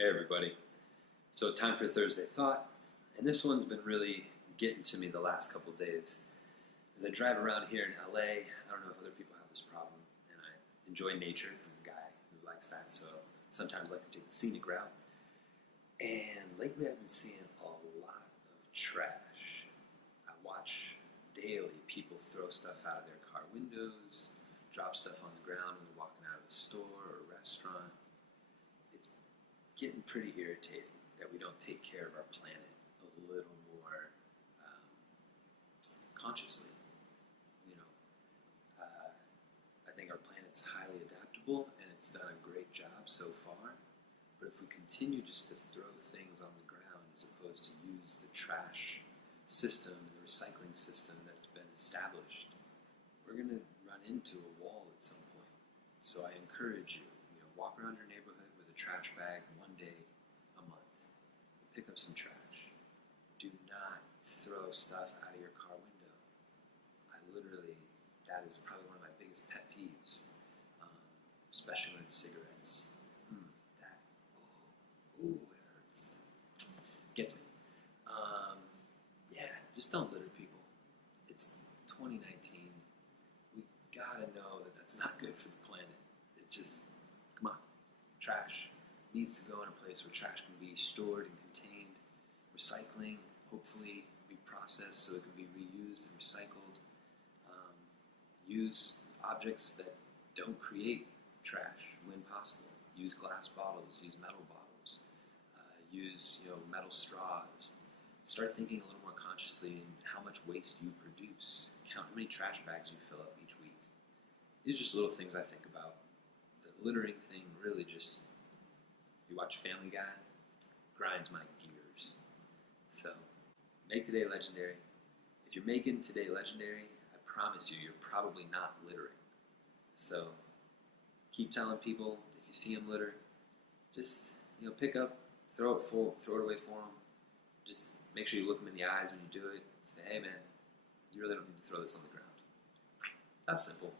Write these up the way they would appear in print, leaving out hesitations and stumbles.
Hey everybody. So time for Thursday Thought, and this one's been really getting to me the last couple days. As I drive around here in LA, I don't know if other people have this problem, and I enjoy nature. I'm a guy who likes that, so sometimes I like to take the scenic route. And lately I've been seeing a lot of trash. I watch daily people throw stuff out of their car windows, drop stuff on the ground when they're walking out of a store or a restaurant. It's getting pretty irritating that we don't take care of our planet a little more consciously. You know, I think our planet's highly adaptable and it's done a great job so far. But if we continue just to throw things on the ground as opposed to use the trash system, the recycling system that's been established, we're going to run into a wall at some point. So I encourage you, walk around your neighborhood with a trash bag one day a month. Pick up some trash. Do not throw stuff out of your car window. That is probably one of my biggest pet peeves, especially when it's cigarettes. Ooh, it hurts. Gets me. Just don't litter, people. It's 2019. We gotta know that that's not good for the planet. It just, come on. Trash needs to go in a place where trash can be stored and contained. Recycling, hopefully, be processed so it can be reused and recycled. Use objects that don't create trash when possible. Use glass bottles, use metal bottles, use metal straws. Start thinking a little more consciously in how much waste you produce. Count how many trash bags you fill up each week. These are just little things I think about. The littering thing really just, you watch Family Guy, grinds my gears. So, make today legendary. If you're making today legendary, I promise you, you're probably not littering. So, keep telling people, if you see them litter, just, pick up, throw it away for them. Just make sure you look them in the eyes when you do it. Say, hey man, you really don't need to throw this on the ground. That's simple.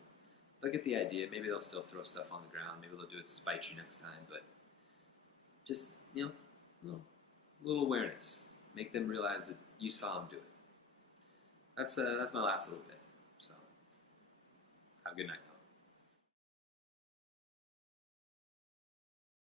They'll get the idea. Maybe they'll still throw stuff on the ground. Maybe they'll do it to spite you next time. But just, little awareness. Make them realize that you saw them do it. That's my last little bit. So, have a good night.